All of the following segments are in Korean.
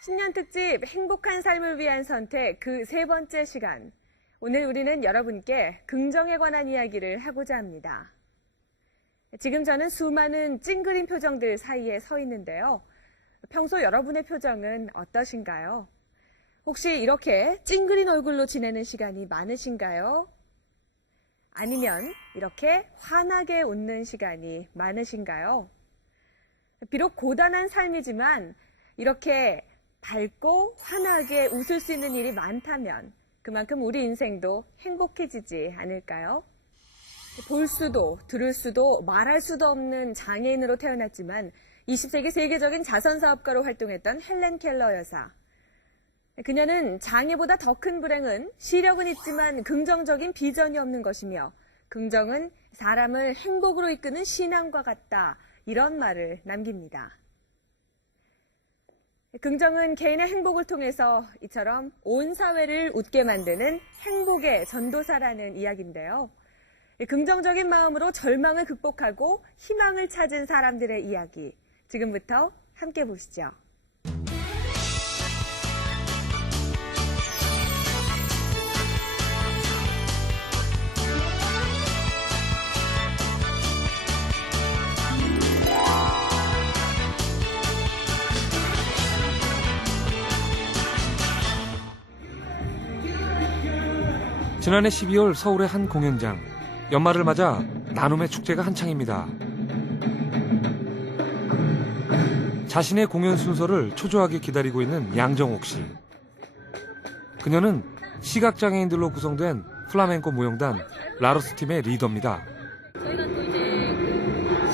신년 특집 행복한 삶을 위한 선택 그 세 번째 시간. 오늘 우리는 여러분께 긍정에 관한 이야기를 하고자 합니다. 지금 저는 수많은 찡그린 표정들 사이에 서 있는데요. 평소 여러분의 표정은 어떠신가요? 혹시 이렇게 찡그린 얼굴로 지내는 시간이 많으신가요? 아니면 이렇게 환하게 웃는 시간이 많으신가요? 비록 고단한 삶이지만 이렇게 밝고 환하게 웃을 수 있는 일이 많다면 그만큼 우리 인생도 행복해지지 않을까요? 볼 수도 들을 수도 말할 수도 없는 장애인으로 태어났지만 20세기 세계적인 자선사업가로 활동했던 헬렌 켈러 여사. 그녀는 장애보다 더 큰 불행은 시력은 있지만 긍정적인 비전이 없는 것이며 긍정은 사람을 행복으로 이끄는 신앙과 같다. 이런 말을 남깁니다. 긍정은 개인의 행복을 통해서 이처럼 온 사회를 웃게 만드는 행복의 전도사라는 이야기인데요. 긍정적인 마음으로 절망을 극복하고 희망을 찾은 사람들의 이야기. 지금부터 함께 보시죠. 지난해 12월 서울의 한 공연장. 연말을 맞아 나눔의 축제가 한창입니다. 자신의 공연 순서를 초조하게 기다리고 있는 양정옥 씨. 그녀는 시각장애인들로 구성된 플라멩코 무용단 라로스 팀의 리더입니다. 저희가 또 이제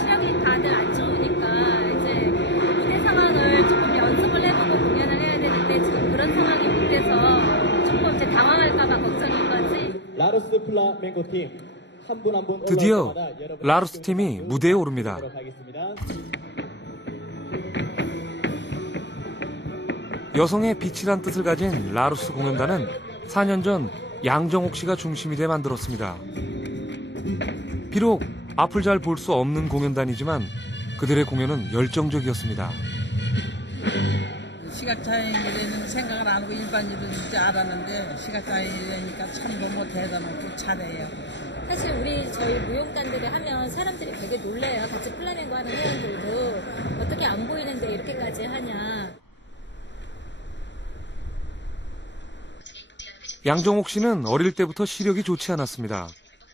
시력이 다들 안 좋으니까 이제 무대 상황을 조금 연습을 해보고 공연을 해야 되는데 지금 그런 상황이 못 돼서 조금 이제 당황할까봐 걱정인 거지. 라로스 플라멩코 팀 한 분 한 분 드디어 라로스 팀이 무대에 오릅니다. 여성의 빛이란 뜻을 가진 라로스 공연단은 4년 전 양정옥 씨가 중심이 돼 만들었습니다. 비록 앞을 잘 볼 수 없는 공연단이지만 그들의 공연은 열정적이었습니다. 시각장애인이라는 생각을 안 하고 일반인들인 줄 알았는데 시각장애인이니까 참 너무 대단하고 잘해요. 사실 저희 무용단들을 하면 사람들이 되게 놀래요. 같이 플라멩코 하는 회원들도 어떻게 안 보이는데 이렇게까지 하냐. 양정옥 씨는 어릴 때부터 시력이 좋지 않았습니다.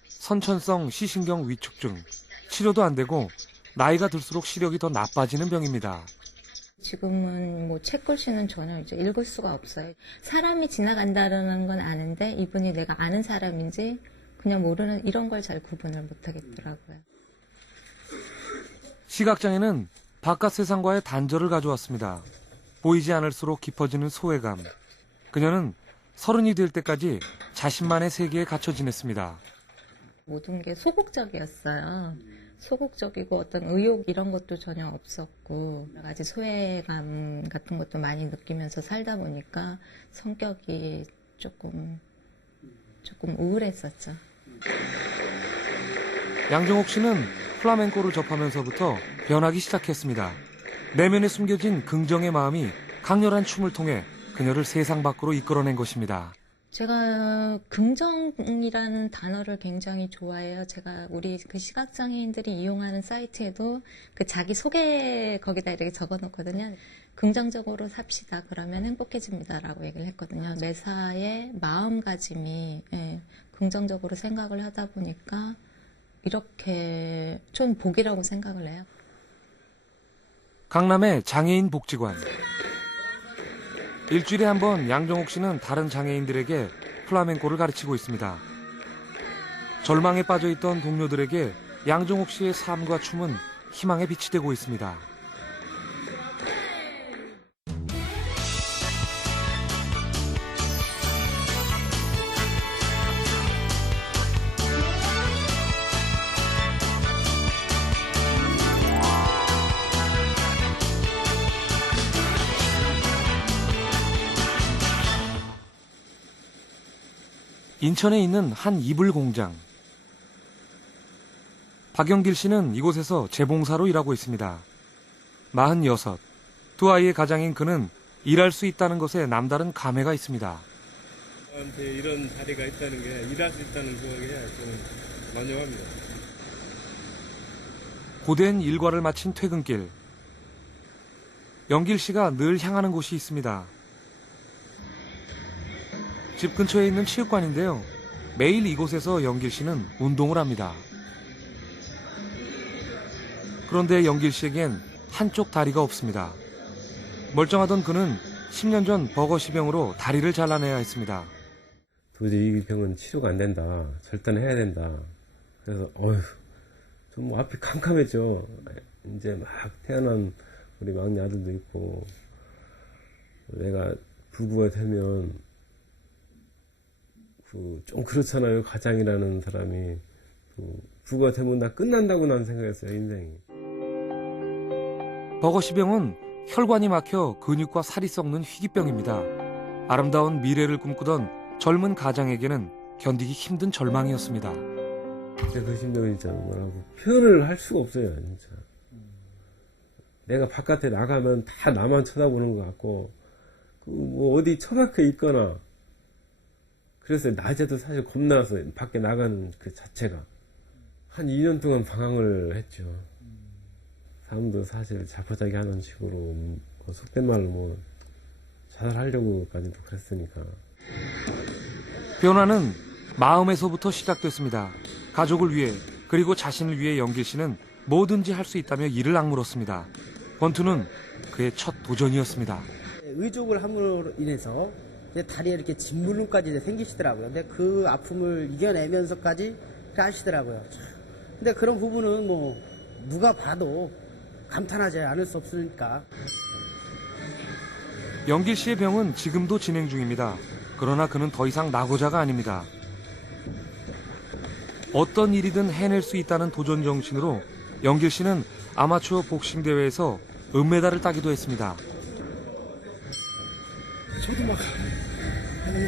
선천성 시신경 위축증, 치료도 안 되고 나이가 들수록 시력이 더 나빠지는 병입니다. 지금은 뭐 책글씨는 전혀 이제 읽을 수가 없어요. 사람이 지나간다는 건 아는데 이분이 내가 아는 사람인지 그냥 모르는 이런 걸 잘 구분을 못 하겠더라고요. 시각장애는 바깥 세상과의 단절을 가져왔습니다. 보이지 않을수록 깊어지는 소외감. 그녀는 30이 될 때까지 자신만의 세계에 갇혀 지냈습니다. 모든 게 소극적이었어요. 소극적이고 어떤 의욕 이런 것도 전혀 없었고 여러 가지 소외감 같은 것도 많이 느끼면서 살다 보니까 성격이 조금 우울했었죠. 양정옥 씨는 플라멩코를 접하면서부터 변하기 시작했습니다. 내면에 숨겨진 긍정의 마음이 강렬한 춤을 통해 그녀를 세상 밖으로 이끌어낸 것입니다. 제가 긍정이라는 단어를 굉장히 좋아해요. 제가 우리 그 시각장애인들이 이용하는 사이트에도 그 자기 소개 거기다 이렇게 적어 놓거든요. 긍정적으로 삽시다. 그러면 행복해집니다라고 얘기를 했거든요. 매사의 마음가짐이 긍정적으로 생각을 하다 보니까 이렇게 좀 복이라고 생각을 해요. 강남의 장애인 복지관. 일주일에 한 번 양정옥 씨는 다른 장애인들에게 플라멩코를 가르치고 있습니다. 절망에 빠져있던 동료들에게 양정옥 씨의 삶과 춤은 희망의 빛이 되고 있습니다. 인천에 있는 한 이불 공장. 박영길 씨는 이곳에서 재봉사로 일하고 있습니다. 46, 두 아이의 가장인 그는 일할 수 있다는 것에 남다른 감회가 있습니다. 저한테 이런 자리가 있다는 게, 일할 수 있다는 그게 저는 만족합니다. 고된 일과를 마친 퇴근길. 영길 씨가 늘 향하는 곳이 있습니다. 집 근처에 있는 체육관인데요. 매일 이곳에서 영길 씨는 운동을 합니다. 그런데 영길 씨에겐 한쪽 다리가 없습니다. 멀쩡하던 그는 10년 전 버거시병으로 다리를 잘라내야 했습니다. 도저히 이 병은 치료가 안 된다. 절단해야 된다. 그래서 좀 뭐 앞이 캄캄했죠. 이제 막 태어난 우리 막내 아들도 있고, 내가 부부가 되면 좀 그렇잖아요. 가장이라는 사람이 부부가 되면 나 끝난다고 난 생각했어요. 인생이. 버거시병은 혈관이 막혀 근육과 살이 썩는 희귀병입니다. 아름다운 미래를 꿈꾸던 젊은 가장에게는 견디기 힘든 절망이었습니다. 근데 그 심정이 진짜 뭐라고 표현을 할 수가 없어요. 진짜. 내가 바깥에 나가면 다 나만 쳐다보는 것 같고, 뭐 어디 처박혀 있거나, 그래서 낮에도 사실 겁나서 밖에 나가는 그 자체가. 한 2년 동안 방황을 했죠. 사람도 사실 자포자기 하는 식으로, 속된 말로 뭐 자살하려고까지도 그랬으니까. 변화는 마음에서부터 시작됐습니다. 가족을 위해 그리고 자신을 위해 영길 씨는 뭐든지 할 수 있다며 이를 악물었습니다. 권투는 그의 첫 도전이었습니다. 의족을 함으로 인해서 이제 다리에 이렇게 진물름까지 이제 생기시더라고요. 근데 그 아픔을 이겨내면서까지 하시더라고요. 근데 그런 부분은 뭐 누가 봐도 감탄하지 않을 수 없으니까. 영길 씨의 병은 지금도 진행 중입니다. 그러나 그는 더 이상 낙오자가 아닙니다. 어떤 일이든 해낼 수 있다는 도전 정신으로 영길 씨는 아마추어 복싱 대회에서 은메달을 따기도 했습니다. 저도 막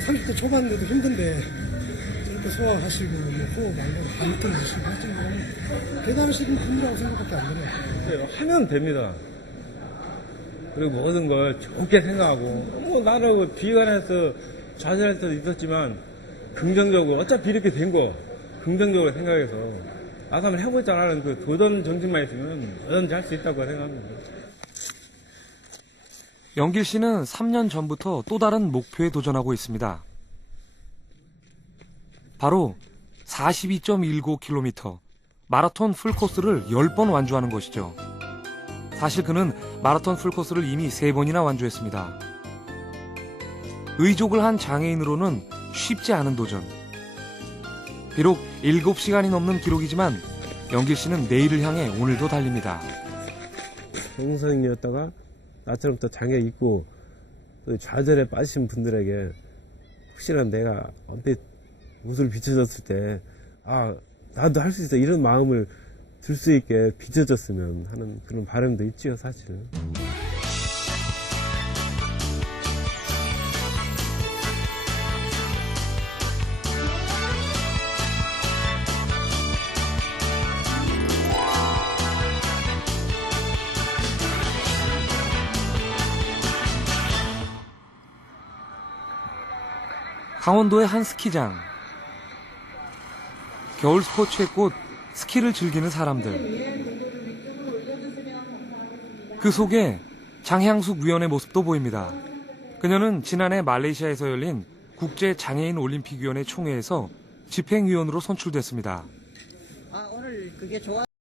30대 초반인데도 힘든데 이렇게 소화하시고 뭐 호흡 안 되고 안 끊으시고 하여튼 뭐 대단하신 분이라고 생각밖에 안 드네요. 하면 됩니다. 그리고 모든 걸 좋게 생각하고, 뭐 나는 비관해서 좌절할 때도 있었지만 긍정적으로 어차피 이렇게 된 거 긍정적으로 생각해서 나도 한번 해보자라는 그 도전 정신만 있으면 뭐든지 할 수 있다고 생각합니다. 영길 씨는 3년 전부터 또 다른 목표에 도전하고 있습니다. 바로 42.19km 마라톤 풀코스를 10번 완주하는 것이죠. 사실 그는 마라톤 풀코스를 이미 3번이나 완주했습니다. 의족을 한 장애인으로는 쉽지 않은 도전. 비록 7시간이 넘는 기록이지만 영길 씨는 내일을 향해 오늘도 달립니다. 정선생이었다가 나처럼 또 장애 있고 또 좌절에 빠지신 분들에게 혹시나 내가 언뜻 웃을 비춰줬을 때 나도 할 수 있어 이런 마음을 들 수 있게 비춰줬으면 하는 그런 바람도 있지요, 사실은. 강원도의 한 스키장. 겨울 스포츠의 꽃, 스키를 즐기는 사람들. 그 속에 장향숙 위원의 모습도 보입니다. 그녀는 지난해 말레이시아에서 열린 국제장애인 올림픽위원회 총회에서 집행위원으로 선출됐습니다. 오늘 그게 좋아.